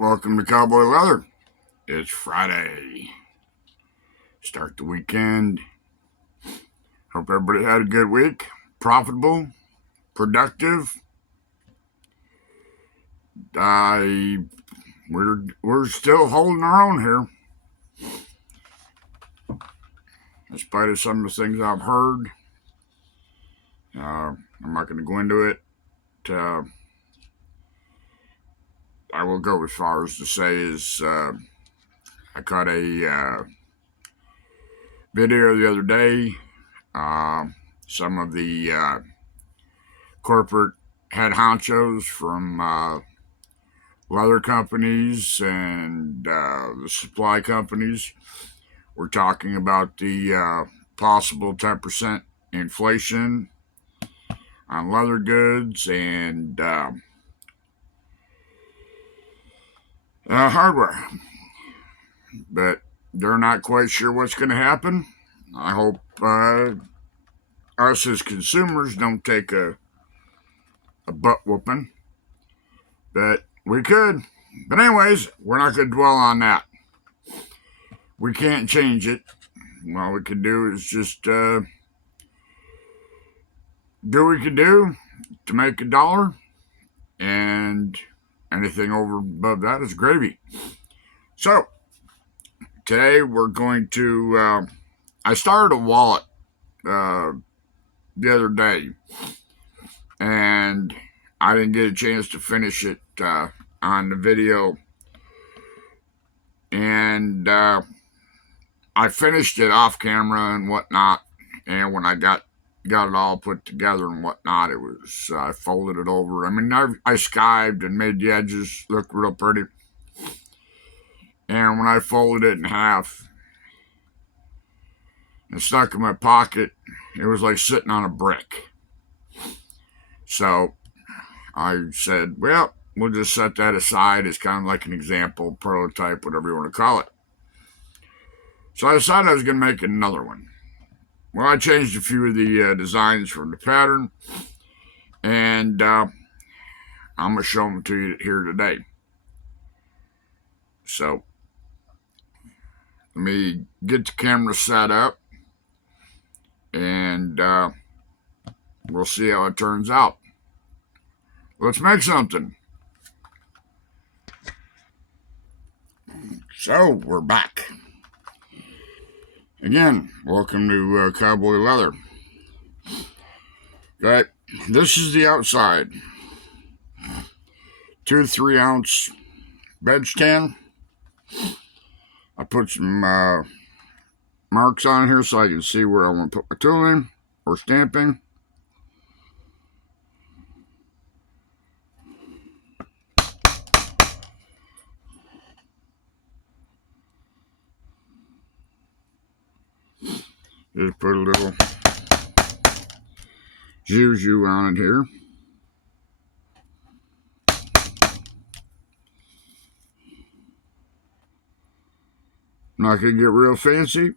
Welcome to Cowboy Leather. It's Friday. Start the weekend. Hope everybody had a good week. Profitable, productive. We're still holding our own here, in spite of some of the things I've heard. I'm not going to go into it. I will go as far as to say I caught a video the other day. Some of the corporate head honchos from leather companies and the supply companies were talking about the possible 10% inflation on leather goods and hardware. But they're not quite sure what's going to happen. I hope us as consumers don't take a butt whooping. But we could. But anyways, we're not going to dwell on that. We can't change it. All we can do is just do what we can do to make $1, and anything over above that is gravy. So today we're going to I started a wallet the other day, and I didn't get a chance to finish it on the video, and I finished it off camera and whatnot, and when I got it all put together and whatnot, it was I folded it over. I mean, I skived and made the edges look real pretty, and when I folded it in half and stuck in my pocket, it was like sitting on a brick. So I said, well, we'll just set that aside as kind of like an example, prototype, whatever you want to call it. So I decided I was going to make another one. Well, I changed a few of the designs from the pattern, and I'm going to show them to you here today. So let me get the camera set up, and we'll see how it turns out. Let's make something. So we're back. Again, welcome to Cowboy Leather. Right, this is the outside. 2 to 3 ounce bench tan. I put some marks on here so I can see where I want to put my tooling or stamping. Just put a little juju on it here. Not going to get real fancy.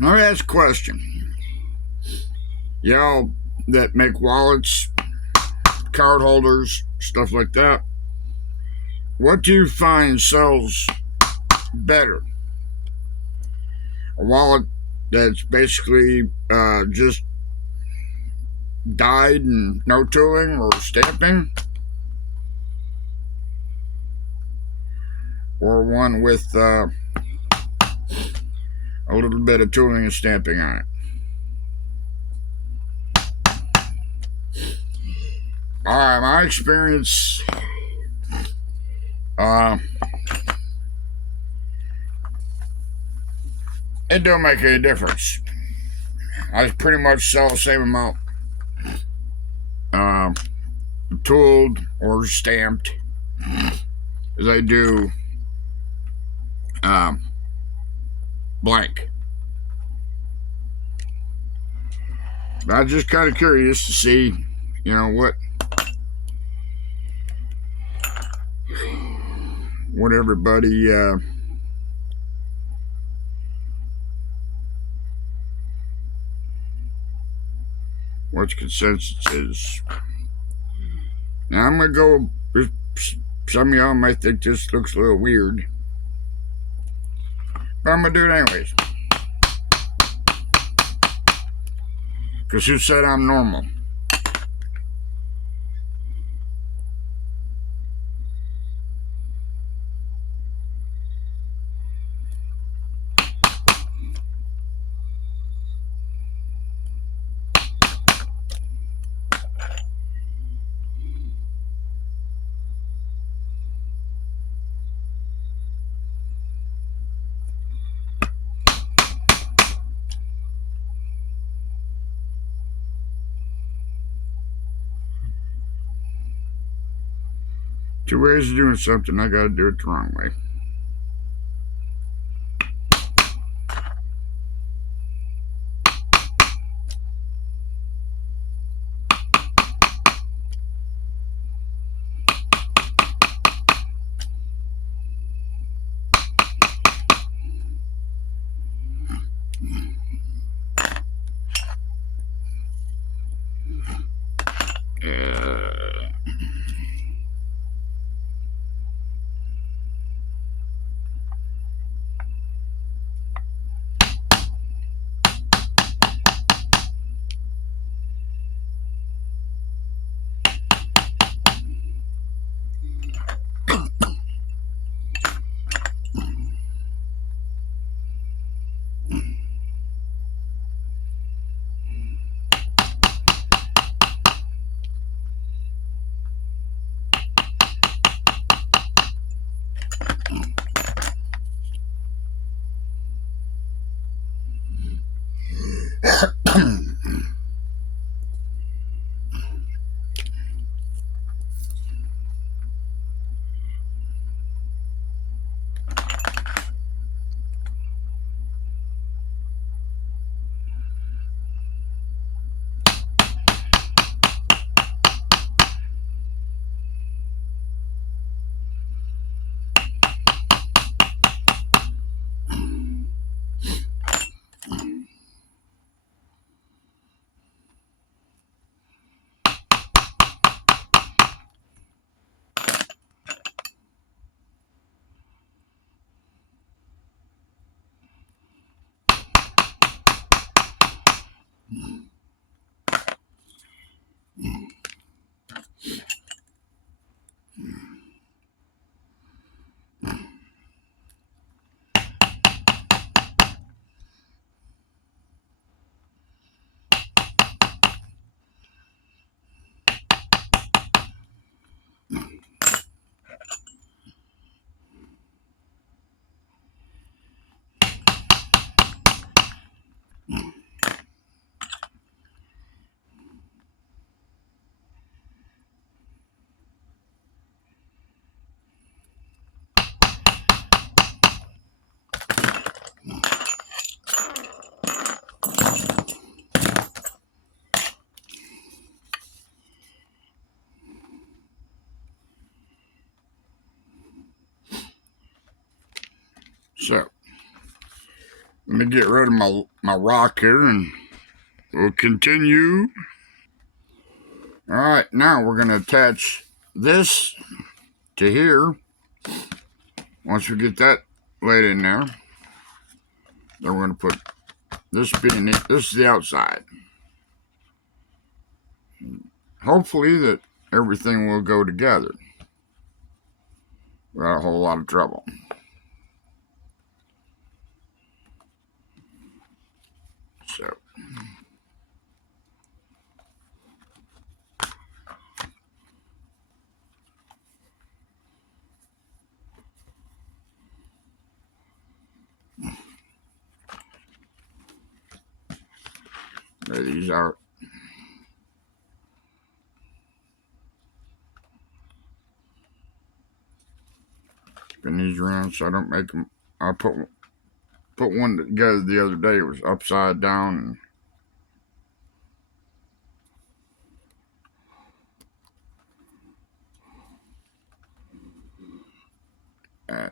Let me ask a question. Y'all that make wallets, card holders, stuff like that, what do you find sells better? A wallet that's basically just dyed and no tooling or stamping, or one with a little bit of tooling and stamping on it? My experience, uh, it don't make any difference. I pretty much sell the same amount, uh, tooled or stamped, as I do um, blank. But I'm just kind of curious to see, what everybody what's consensus is. Now I'm gonna go. Some of y'all might think this looks a little weird, but I'm gonna do it anyways. Because who said I'm normal? Two ways of doing something, I gotta do it the wrong way. Let me get rid of my rock here and we'll continue. Alright, now we're going to attach this to here. Once we get that laid in there, then we're going to put this being it. This is the outside. Hopefully that everything will go together without a whole lot of trouble. So there these are. Spin these around so I don't make them. I put one together the other day. It was upside down.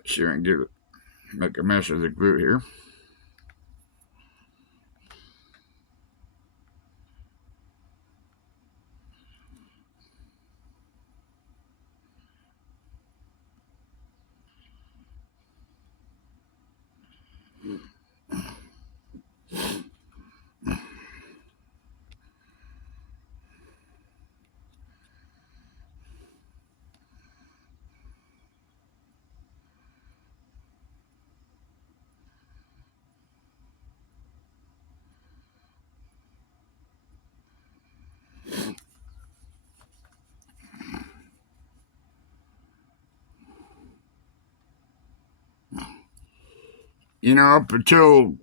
See if I can make a mess of the glue here. You know, up until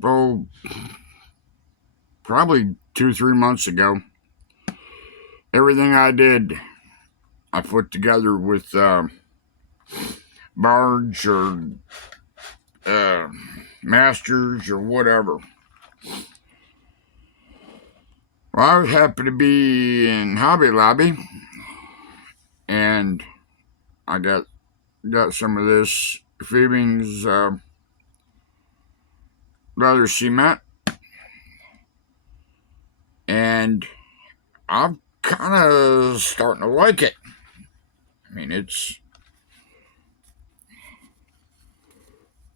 probably 2-3 months ago, everything I did, I put together with barge or masters or whatever. Well, I happened to be in Hobby Lobby, and I got some of this Phoebing's leather cement, and I'm kind of starting to like it. I mean, it's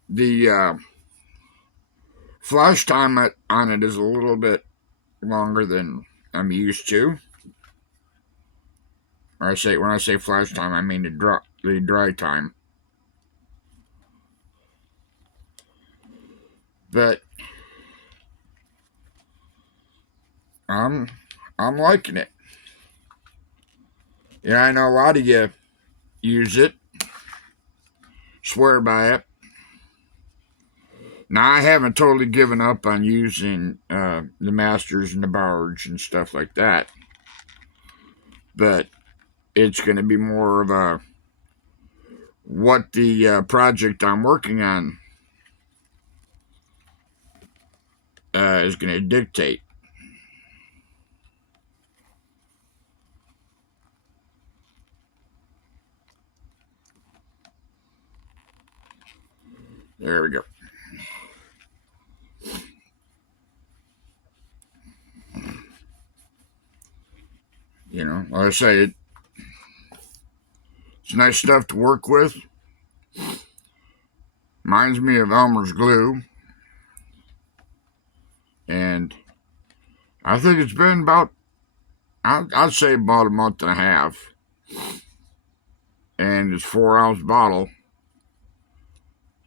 the flash time on it is a little bit longer than I'm used to. When I say flash time, I mean the dry time. But I'm liking it. Yeah, I know a lot of you use it, swear by it. Now I haven't totally given up on using the masters and the barge and stuff like that, but it's going to be more of a what the project I'm working on is going to dictate. There we go. You know, like I say, it's nice stuff to work with. Reminds me of Elmer's glue. And I think it's been about, I'd say about a month and a half. And it's 4-ounce bottle.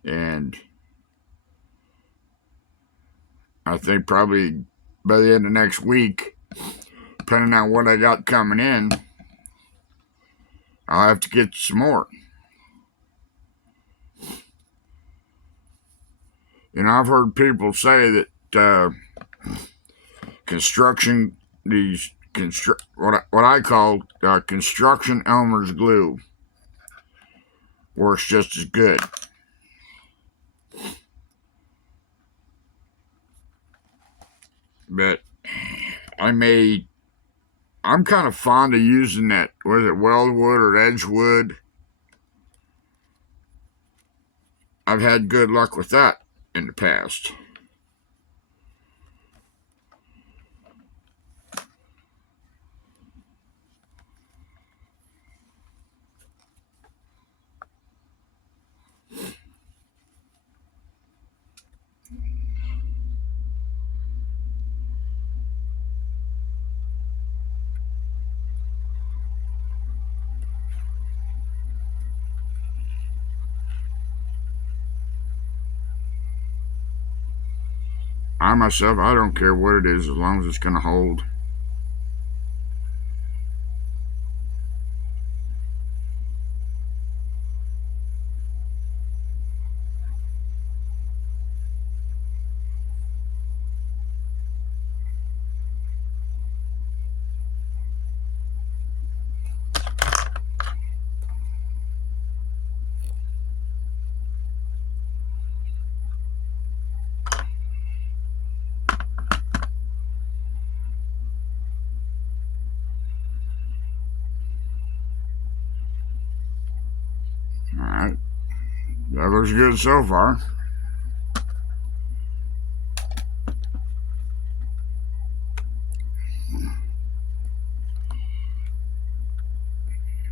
And I think probably by the end of next week, depending on what I got coming in, I'll have to get some more. You know, I've heard people say that what I call construction Elmer's glue works just as good. But I'm kind of fond of using that, what is it, Weldwood or Edgewood. I've had good luck with that in the past. I myself, I don't care what it is as long as it's going to hold. All right, that looks good so far.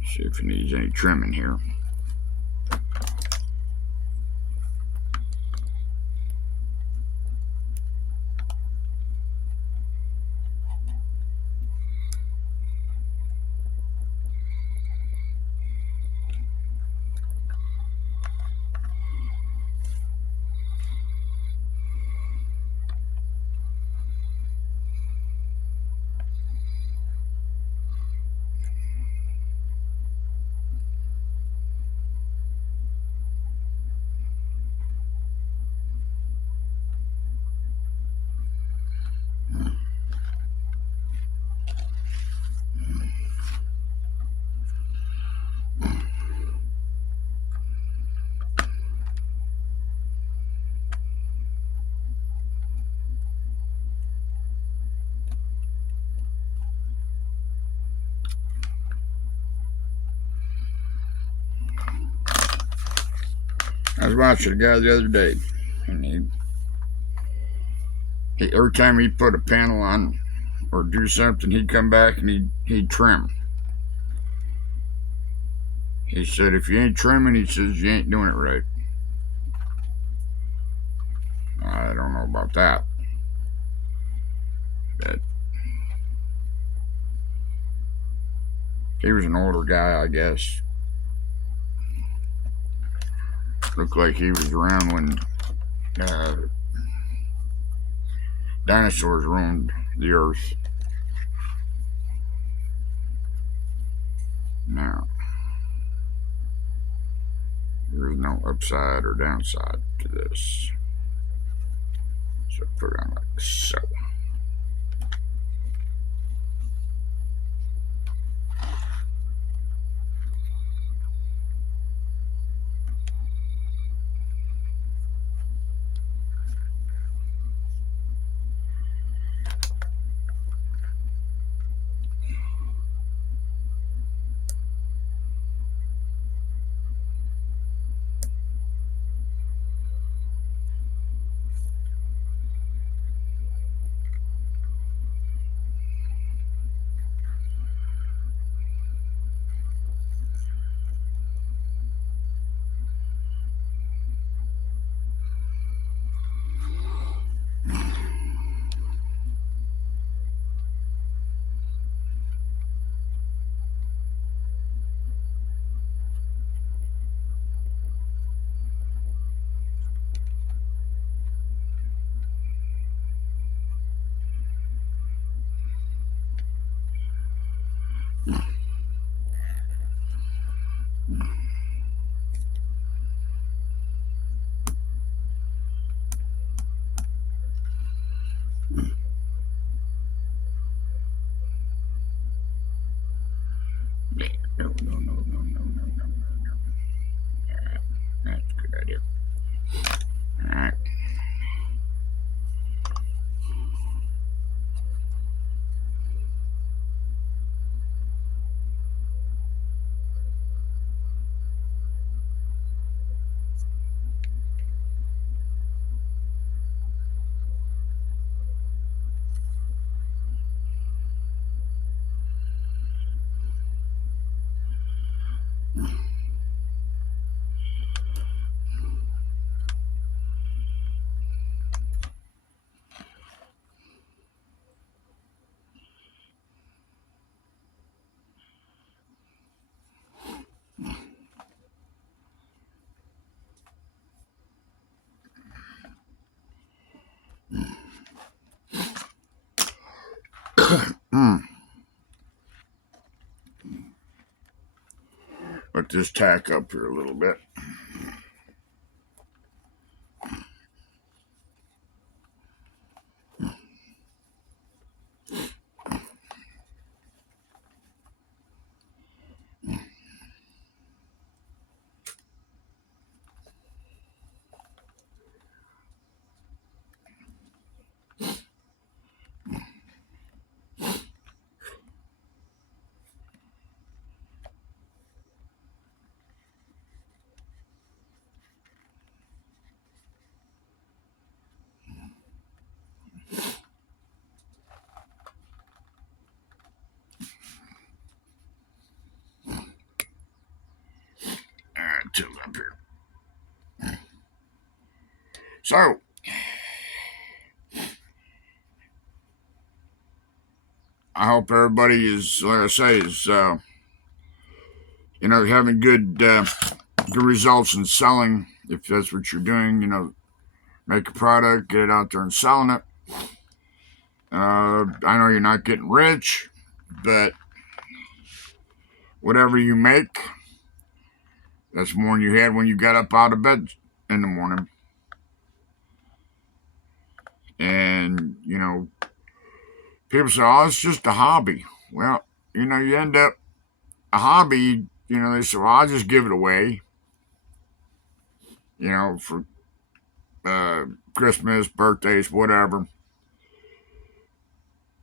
See if it needs any trimming here. I was watching a guy the other day, and every time he put a panel on or do something, he'd come back and he'd trim. He said, if you ain't trimming, he says, you ain't doing it right. I don't know about that. But he was an older guy, I guess. Looked like he was around when dinosaurs roamed the earth. Now, there is no upside or downside to this. So put it on like so. Let this tack up here a little bit. Tilt up here. So, I hope everybody is, like I say, is having good results in selling. If that's what you're doing, make a product, get it out there and selling it. I know you're not getting rich, but whatever you make, that's more than you had when you got up out of bed in the morning. And, people say, oh, it's just a hobby. Well, you end up a hobby, they say, well, I'll just give it away, for Christmas, birthdays, whatever.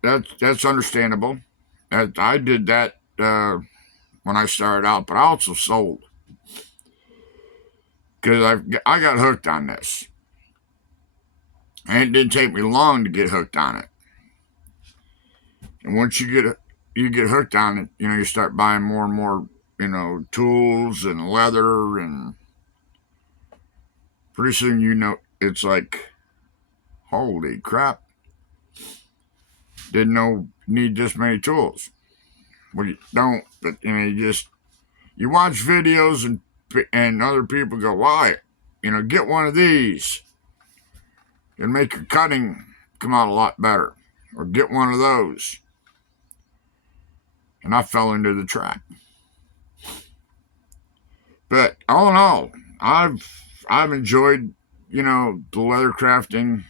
That's understandable. I did that when I started out, but I also sold because I got hooked on this, and it didn't take me long to get hooked on it. And once you get hooked on it, you start buying more and more, tools and leather, and pretty soon it's like, holy crap! Didn't need this many tools. Well, you don't, but you watch videos and other people go, why? Get one of these. It'll make your cutting come out a lot better. Or get one of those. And I fell into the trap. But all in all, I've enjoyed, the leather crafting.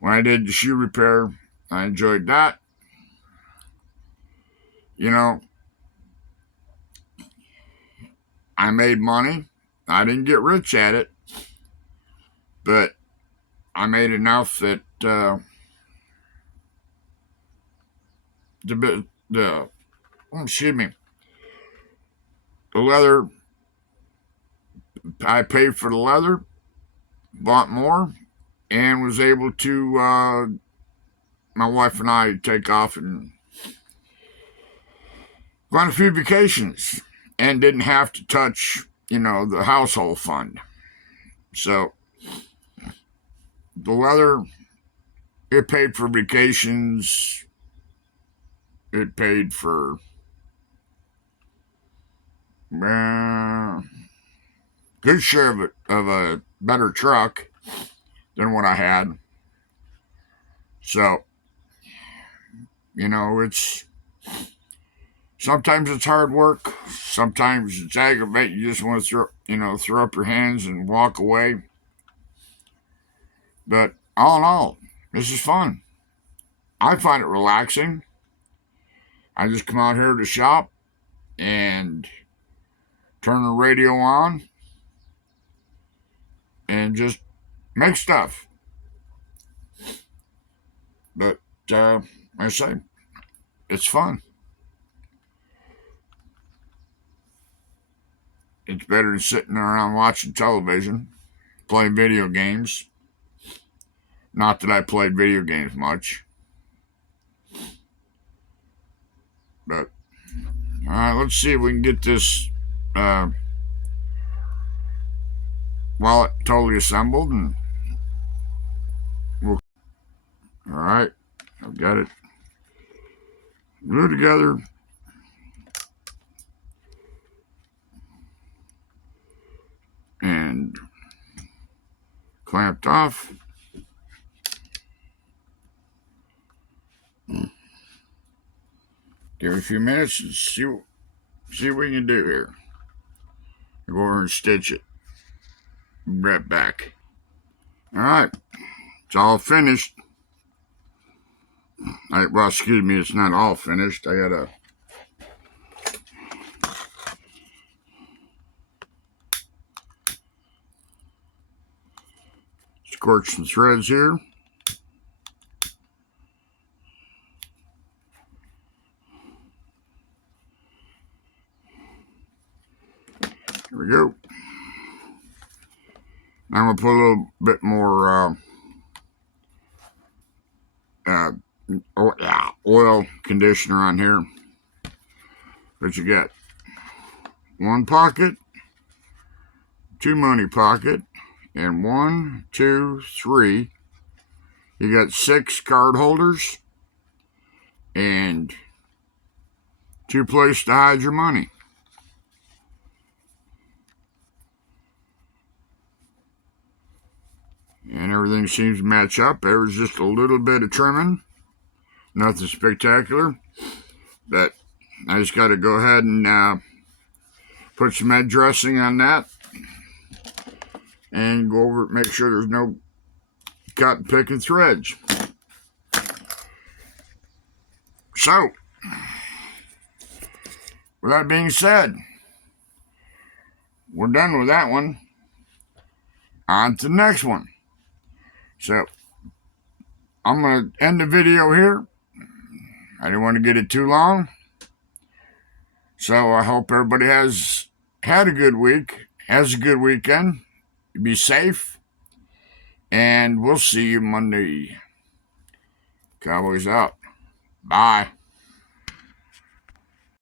When I did the shoe repair, I enjoyed that. I made money. I didn't get rich at it, but I made enough that the leather, I paid for the leather, bought more, and was able to, my wife and I, take off and go on a few vacations and didn't have to touch, the household fund. So the leather, it paid for vacations. It paid for good share of a better truck than what I had. So, it's sometimes it's hard work. Sometimes it's aggravating. You just want to throw up your hands and walk away. But all in all, this is fun. I find it relaxing. I just come out here to shop and turn the radio on and just make stuff. But I say, it's fun. It's better than sitting around watching television, playing video games. Not that I played video games much. But, all right, let's see if we can get this wallet totally assembled. And all right, I've got it glued together. And clamped off. Give it a few minutes and see what we can do here. Go over and stitch it. Be right back. All right, it's all finished. Well, excuse me, it's not all finished. I gotta scorch some threads here. Here we go. Now I'm going to put a little bit more oil conditioner on here. What you got? One pocket, two money pocket, and 1, 2, 3. You got 6 card holders and 2 places to hide your money. And everything seems to match up. There's just a little bit of trimming. Nothing spectacular. But I just got to go ahead and put some head dressing on that. And go over it, make sure there's no cotton picking threads. So, with that being said, we're done with that one. On to the next one. So, I'm going to end the video here. I didn't want to get it too long. So, I hope everybody has had a good week, has a good weekend. Be safe. And we'll see you Monday. Cowboys out. Bye.